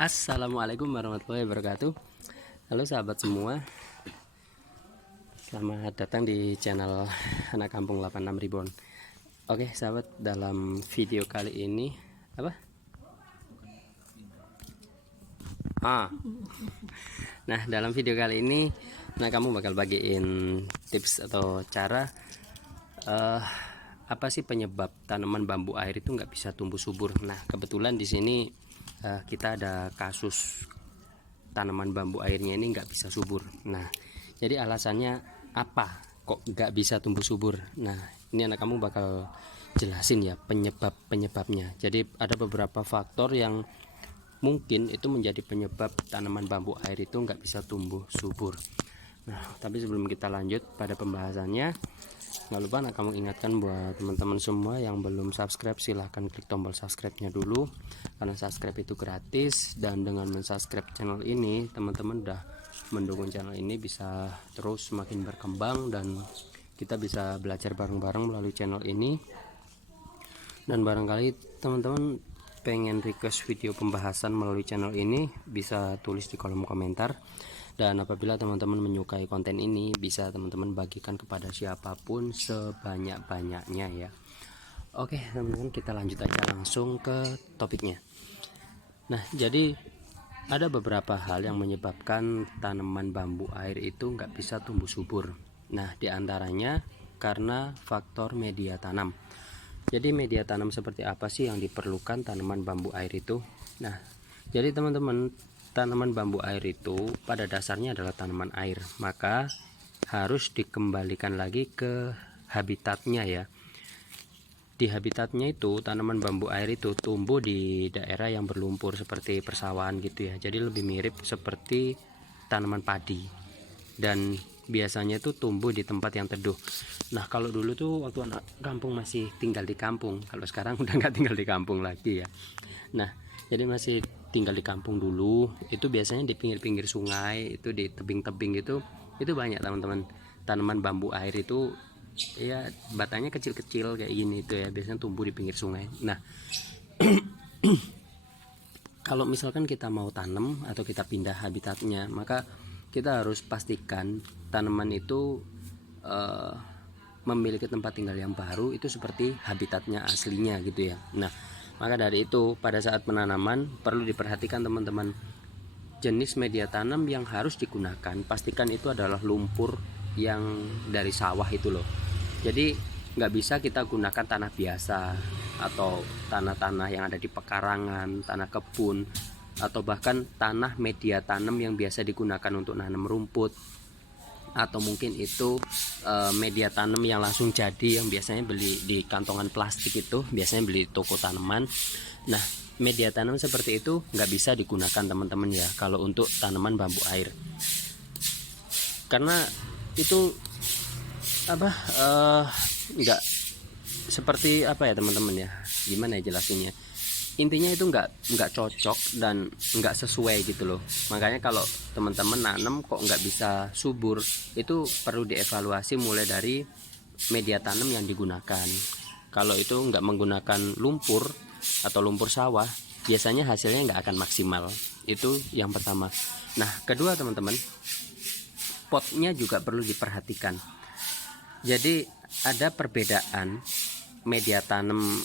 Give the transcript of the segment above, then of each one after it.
Assalamualaikum warahmatullahi wabarakatuh. Halo sahabat semua, selamat datang di channel Anak Kampung 86 Ribbon. Oke sahabat, dalam video kali ini Nah, dalam video kali ini kamu bakal bagiin tips atau cara apa sih penyebab tanaman bambu air itu nggak bisa tumbuh subur. Nah, kebetulan di sini kita ada kasus tanaman bambu airnya ini nggak bisa subur. Nah, jadi alasannya apa kok nggak bisa tumbuh subur? Nah, ini anak kamu bakal jelasin ya penyebabnya. Jadi ada beberapa faktor yang mungkin itu menjadi penyebab tanaman bambu air itu nggak bisa tumbuh subur. Nah, tapi sebelum kita lanjut pada pembahasannya, nggak lupa anak kamu ingatkan buat teman-teman semua yang belum subscribe, silahkan klik tombol subscribe-nya dulu, karena subscribe itu gratis. Dan dengan mensubscribe channel ini, teman-teman udah mendukung channel ini bisa terus semakin berkembang dan kita bisa belajar bareng-bareng melalui channel ini. Dan barangkali teman-teman pengen request video pembahasan melalui channel ini, bisa tulis di kolom komentar. Dan apabila teman-teman menyukai konten ini, bisa teman-teman bagikan kepada siapapun sebanyak-banyaknya ya. Oke teman-teman, kita lanjut aja langsung ke topiknya. Nah, jadi ada beberapa hal yang menyebabkan tanaman bambu air itu nggak bisa tumbuh subur. Nah, diantaranya karena faktor media tanam. Jadi media tanam seperti apa sih yang diperlukan tanaman bambu air itu? Nah, jadi teman-teman, tanaman bambu air itu pada dasarnya adalah tanaman air, maka harus dikembalikan lagi ke habitatnya ya. Di habitatnya itu tanaman bambu air itu tumbuh di daerah yang berlumpur seperti persawahan gitu ya. Jadi lebih mirip seperti tanaman padi, dan biasanya itu tumbuh di tempat yang teduh. Nah, kalau dulu tuh waktu anak kampung masih tinggal di kampung, kalau sekarang udah nggak tinggal di kampung lagi ya. Nah, jadi masih tinggal di kampung dulu, itu biasanya di pinggir-pinggir sungai, itu di tebing-tebing itu banyak teman-teman tanaman bambu air itu ya, batangnya kecil-kecil kayak gini itu ya, biasanya tumbuh di pinggir sungai. Nah, kalau misalkan kita mau tanam atau kita pindah habitatnya, maka kita harus pastikan tanaman itu memiliki tempat tinggal yang baru, itu seperti habitatnya aslinya gitu ya. Nah, maka dari itu pada saat penanaman perlu diperhatikan teman-teman, jenis media tanam yang harus digunakan, pastikan itu adalah lumpur yang dari sawah itu loh. Jadi nggak bisa kita gunakan tanah biasa atau tanah-tanah yang ada di pekarangan, tanah kebun, atau bahkan tanah media tanam yang biasa digunakan untuk nanam rumput, atau mungkin itu media tanam yang langsung jadi yang biasanya beli di kantongan plastik, itu biasanya beli toko tanaman. Nah, media tanam seperti itu nggak bisa digunakan teman-teman ya kalau untuk tanaman bambu air, karena itu nggak seperti apa ya teman-teman ya, gimana ya jelasinnya, intinya itu nggak cocok dan nggak sesuai gitu loh. Makanya kalau teman-teman nanam kok nggak bisa subur, itu perlu dievaluasi mulai dari media tanam yang digunakan. Kalau itu nggak menggunakan lumpur atau lumpur sawah, biasanya hasilnya nggak akan maksimal. Itu yang pertama. Nah, kedua teman-teman, potnya juga perlu diperhatikan. Jadi ada perbedaan media tanam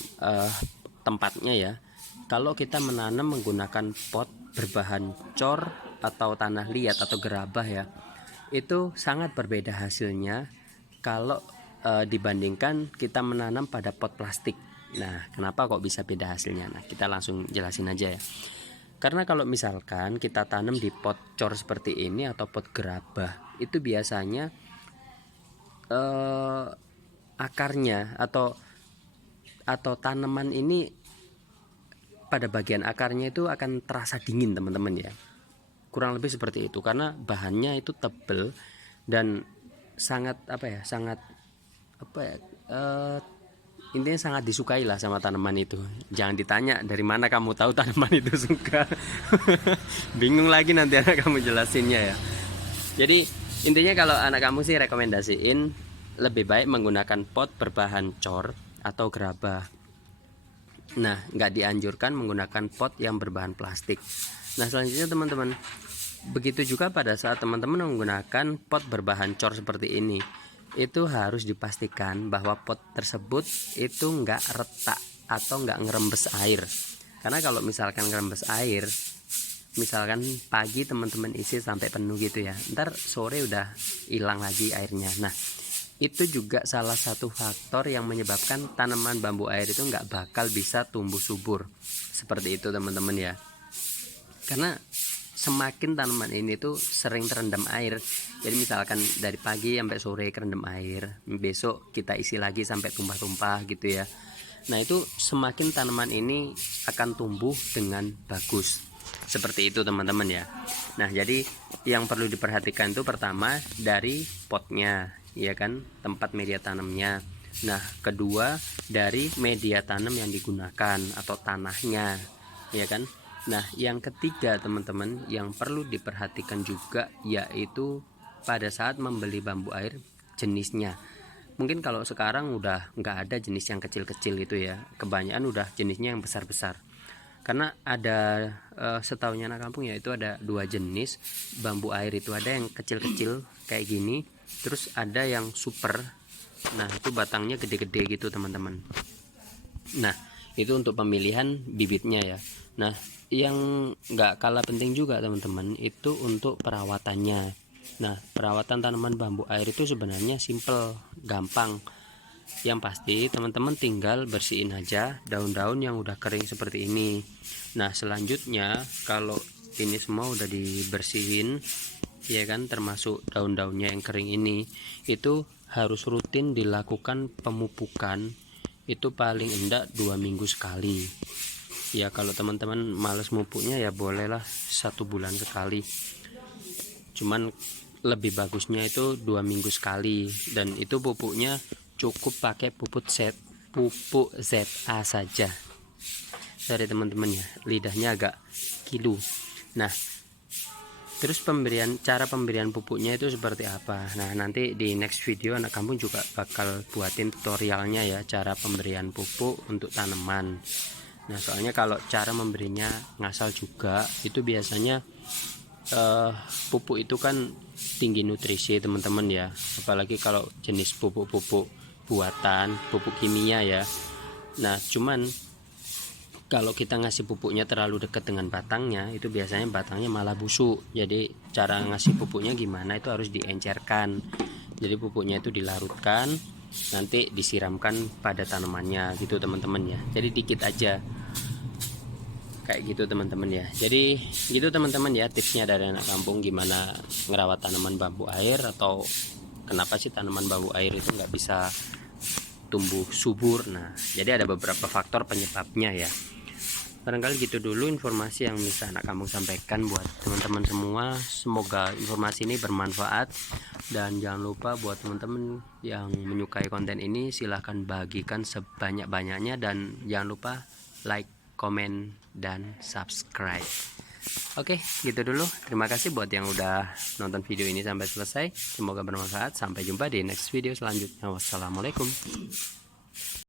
tempatnya ya. Kalau kita menanam menggunakan pot berbahan cor atau tanah liat atau gerabah ya, itu sangat berbeda hasilnya kalau dibandingkan kita menanam pada pot plastik. Nah, kenapa kok bisa beda hasilnya? Nah, kita langsung jelasin aja ya. Karena kalau misalkan kita tanam di pot cor seperti ini atau pot gerabah, itu biasanya akarnya atau tanaman ini pada bagian akarnya itu akan terasa dingin teman-teman ya, kurang lebih seperti itu, karena bahannya itu tebal dan sangat intinya sangat disukai lah sama tanaman itu. Jangan ditanya dari mana kamu tahu tanaman itu suka. Bingung lagi nanti anak kamu jelasinnya ya. Jadi intinya kalau anak kamu sih rekomendasiin lebih baik menggunakan pot berbahan cor atau gerabah. Nah, nggak dianjurkan menggunakan pot yang berbahan plastik. Nah selanjutnya teman-teman, begitu juga pada saat teman-teman menggunakan pot berbahan cor seperti ini, itu harus dipastikan bahwa pot tersebut itu enggak retak atau enggak ngerembes air. Karena kalau misalkan ngerembes air, misalkan pagi teman-teman isi sampai penuh gitu ya, ntar sore udah hilang lagi airnya. Nah itu juga salah satu faktor yang menyebabkan tanaman bambu air itu nggak bakal bisa tumbuh subur seperti itu teman-teman ya. Karena semakin tanaman ini tuh sering terendam air, jadi misalkan dari pagi sampai sore kerendam air, besok kita isi lagi sampai tumpah-tumpah gitu ya. Nah itu semakin tanaman ini akan tumbuh dengan bagus seperti itu teman-teman ya. Nah jadi yang perlu diperhatikan itu pertama dari potnya ya kan, tempat media tanamnya. Nah kedua dari media tanam yang digunakan atau tanahnya ya kan. Nah yang ketiga teman-teman yang perlu diperhatikan juga yaitu pada saat membeli bambu air jenisnya. Mungkin kalau sekarang udah nggak ada jenis yang kecil-kecil itu ya, kebanyakan udah jenisnya yang besar-besar. Karena ada setahunya anak kampung ya, itu ada dua jenis bambu air, itu ada yang kecil-kecil kayak gini, terus ada yang super. Nah itu batangnya gede-gede gitu teman-teman. Nah itu untuk pemilihan bibitnya ya. Nah yang nggak kalah penting juga teman-teman itu untuk perawatannya. Nah perawatan tanaman bambu air itu sebenarnya simple, gampang. Yang pasti teman-teman tinggal bersihin aja daun-daun yang udah kering seperti ini. Nah selanjutnya kalau ini semua udah dibersihin ya kan, termasuk daun-daunnya yang kering ini, itu harus rutin dilakukan pemupukan, itu paling enggak 2 minggu sekali ya. Kalau teman-teman males mupuknya ya bolehlah 1 bulan sekali, cuman lebih bagusnya itu 2 minggu sekali. Dan itu pupuknya cukup pakai pupuk ZA saja. Sorry teman-teman ya, lidahnya agak kilu. Nah terus cara pemberian pupuknya itu seperti apa? Nah nanti di next video anak kampung juga bakal buatin tutorialnya ya, cara pemberian pupuk untuk tanaman. Nah soalnya kalau cara memberinya ngasal juga, itu biasanya pupuk itu kan tinggi nutrisi teman-teman ya, apalagi kalau jenis pupuk-pupuk buatan, pupuk kimia ya. Nah cuman kalau kita ngasih pupuknya terlalu dekat dengan batangnya, itu biasanya batangnya malah busuk. Jadi cara ngasih pupuknya gimana, itu harus diencerkan. Jadi pupuknya itu dilarutkan, nanti disiramkan pada tanamannya gitu teman-teman ya. Jadi dikit aja kayak gitu teman-teman ya. Jadi gitu teman-teman ya, tipsnya dari anak kampung gimana ngerawat tanaman bambu air, atau kenapa sih tanaman bambu air itu nggak bisa tumbuh subur. Nah jadi ada beberapa faktor penyebabnya ya. Barangkali gitu dulu informasi yang bisa anak kampung sampaikan buat teman-teman semua. Semoga informasi ini bermanfaat, dan jangan lupa buat teman-teman yang menyukai konten ini silahkan bagikan sebanyak-banyaknya, dan jangan lupa like, komen, dan subscribe. Oke gitu dulu, terima kasih buat yang udah nonton video ini sampai selesai. Semoga bermanfaat. Sampai jumpa di next video selanjutnya. Wassalamualaikum.